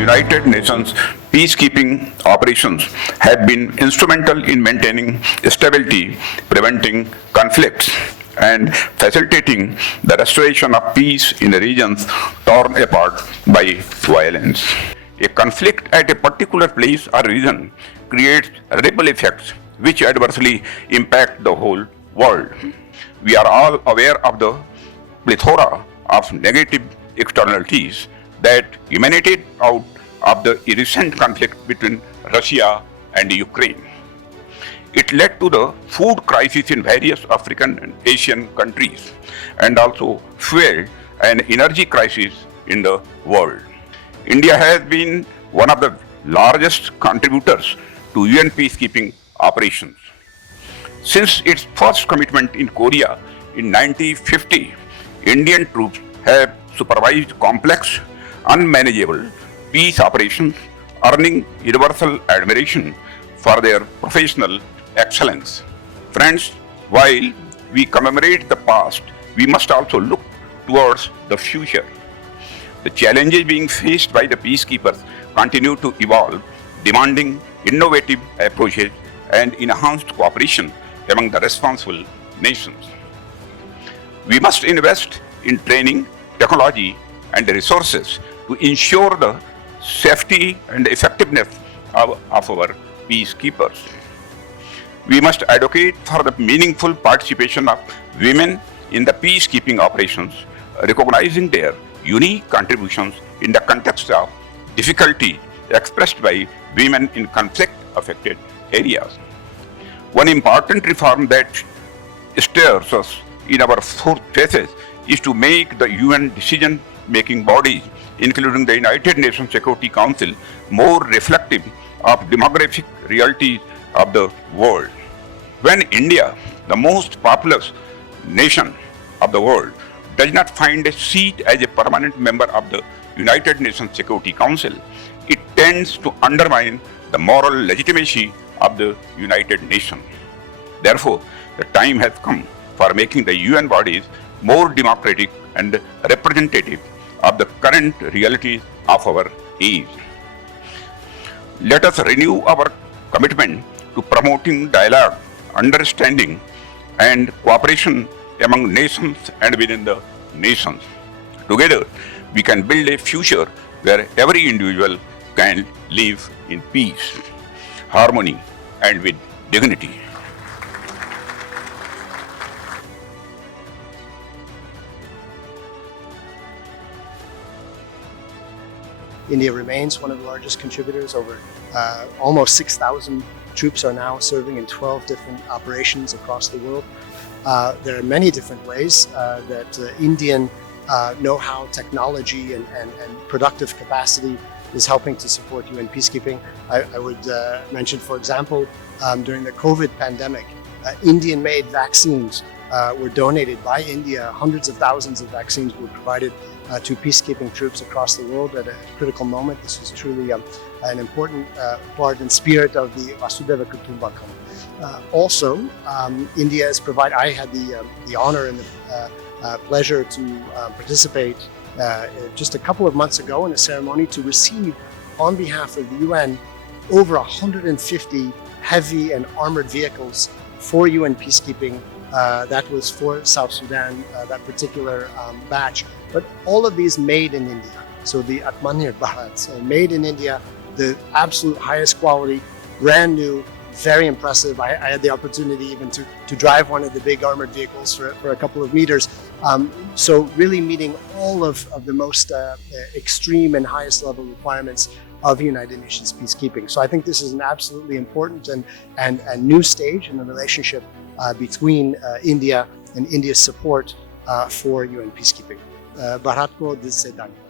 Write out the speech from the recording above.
United Nations peacekeeping operations have been instrumental in maintaining stability, preventing conflicts, and facilitating the restoration of peace in regions torn apart by violence. A conflict at a particular place or region creates ripple effects which adversely impact the whole world. We are all aware of the plethora of negative externalities that emanated out of the recent conflict between Russia and Ukraine. It led to the food crisis in various African and Asian countries and also fueled an energy crisis in the world. India has been one of the largest contributors to UN peacekeeping operations. Since its first commitment in Korea in 1950, Indian troops have supervised complex, unmanageable peace operations, earning universal admiration for their professional excellence. Friends, while we commemorate the past, we must also look towards the future. The challenges being faced by the peacekeepers continue to evolve, demanding innovative approaches and enhanced cooperation among the responsible nations. We must invest in training, technology, and resources to ensure the safety and effectiveness of our peacekeepers. We must advocate for the meaningful participation of women in the peacekeeping operations, recognizing their unique contributions in the context of difficulty expressed by women in conflict-affected areas. One important reform that stirs us in our fourth phases is to make the UN decision-making bodies, including the United Nations Security Council, more reflective of demographic realities of the world. When India, the most populous nation of the world, does not find a seat as a permanent member of the United Nations Security Council, it tends to undermine the moral legitimacy of the United Nations. Therefore, the time has come for making the UN bodies more democratic and representative of the current realities of our age. Let us renew our commitment to promoting dialogue, understanding, and cooperation among nations and within the nations. Together, we can build a future where every individual can live in peace, harmony, and with dignity. India remains one of the largest contributors. Over almost 6,000 troops are now serving in 12 different operations across the world. There are many different ways that Indian know-how, technology, and productive capacity is helping to support UN peacekeeping. I would mention, for example, during the COVID pandemic, Indian-made vaccines were donated by India. Hundreds of thousands of vaccines were provided to peacekeeping troops across the world at a critical moment. This was truly an important part and spirit of the Vasudhaiva Kutumbakam. Also, India has provided. I had the honor and the pleasure to participate just a couple of months ago in a ceremony to receive, on behalf of the UN, over 150 heavy and armored vehicles for UN peacekeeping. That was for South Sudan, that particular batch. But all of these made in India. So the Atmanirbhar Bharat, made in India, the absolute highest quality, brand new, very impressive. I had the opportunity even to drive one of the big armored vehicles for a couple of meters. So really meeting all of the most extreme and highest level requirements of United Nations peacekeeping. So I think this is an absolutely important and new stage in the relationship between India and India's support for UN peacekeeping. Bharat ko dil se dhanyavad.